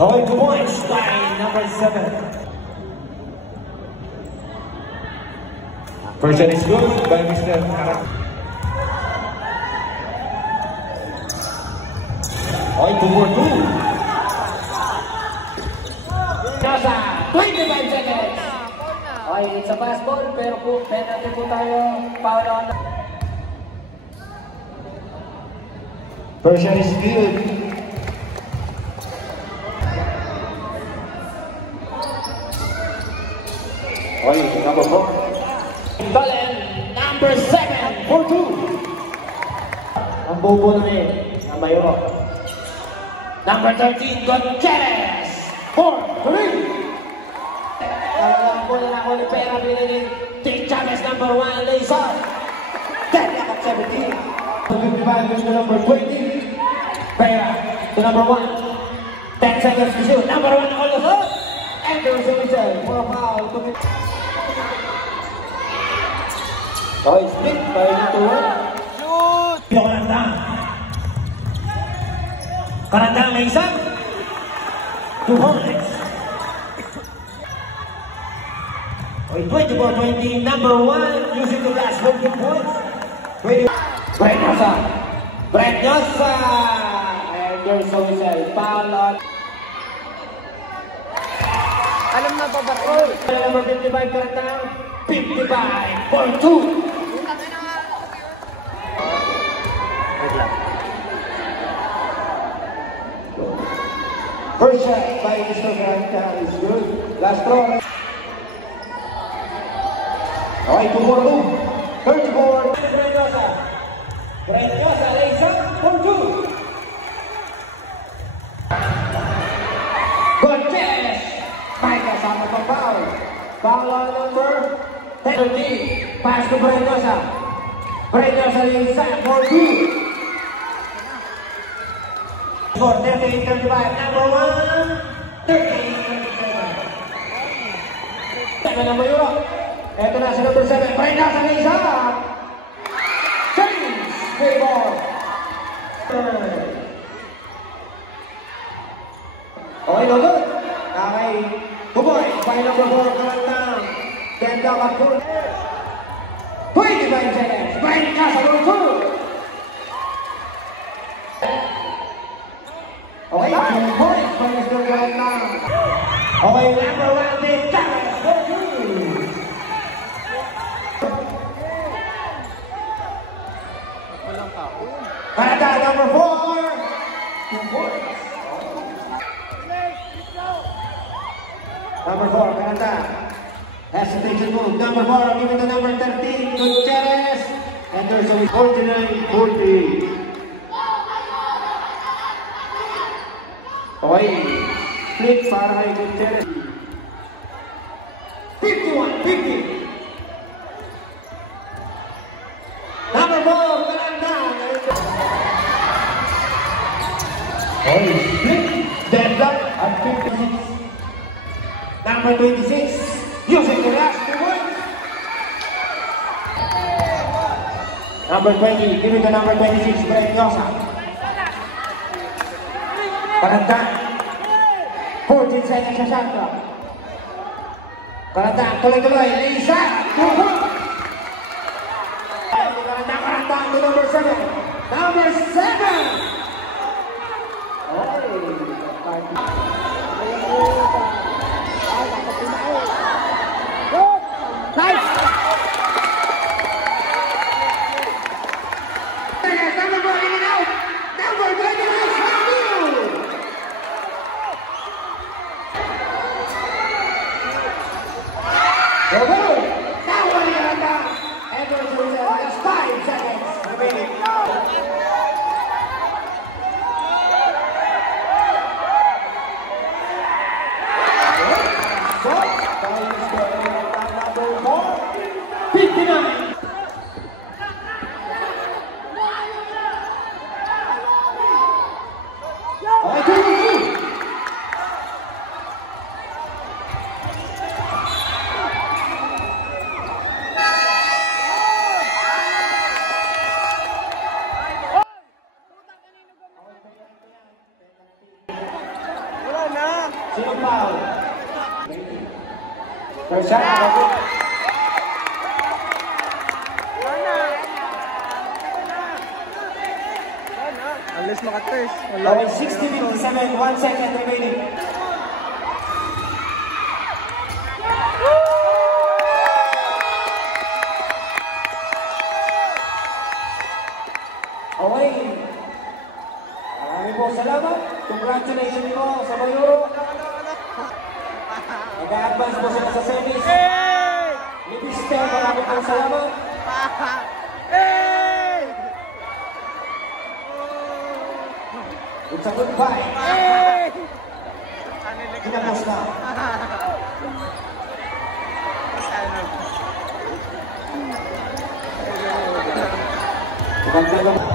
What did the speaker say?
Going 2 points by number 7. First shot is good by Mr. Karat. Going 2 for 2. Nasa 25 seconds. Okay, it's a fast ball, pero po, penalty po tayo. Foul on. First shot is good. Okay, number 4. Galen, number 7 for 2. Ang bubo na ang Mayro. Number 13, Gonzalez for 3. Talagang po na ako ni Pera binigin. Team Chavez, number 1, Laser. 10 at 17. 55 is the number 20. Pera to number 1. 10 seconds to shoot. Number 1 all the hook. And there's a return for a foul. Okay, split by Lito. Shoot! Karandang. Karandang may isa. 2 points. Okay, 24-20. Number 1 using the last 20 points. Brenyosa. Brenyosa. And there's a whistle. Foul on. Alam na ba ba? Number 55 Karandang. 55 for 2. First shot by Mr. Garanta is good. Last throw. Okay, 2 for 2. 34. Brenyosa. Brenyosa lays up for 2. Gonzalez. May kasama pa foul. Foul on number 30. Pass to Brenyosa. Brenyosa lays up for 2. For 38-35, number 1, 38-37. Teka na Mayro. Ito na si number 7, Brenyosa lays up. Change, good ball. Okay, no good. Okay, Buboy, by number 4, Karandang. Ganda ka po. 25 seconds, Brenyosa for 2. Okay, 2 points by Mr. Karandang. Okay, number 1, Team Chavez for 2. Karandang, number 4. 2 points. Number 4, Karandang. Hesitation move. Number 4, giving to number 13, Gutierrez. And there's a 49-40. Okay, split para kay Gutierrez. 51-50. Number 4, Karandang. Okay, split. Deadlock at 56. Number 26, using the last 2 points. Number 20, giving to number 26, Brenyosa. Karandang. 14 seconds sa shot clock. Karandang, tuloy-tuloy. Lisa, 2 points. Karandang to number 7. Number 7. Nice! Number 4 in and out! Number 29 from you! Now what are you going to do? Edwards has 5 seconds remaining. Sino foul? First shot. Unless maka-first. Okay, 60-57, 1 second remaining. Okay. Maraming po salamat. Congratulations po sa Mayuro. Nag-a-advance po sila sa semis. Mister, maraming po salamat. It's a goodbye. Kinapos na. Magandang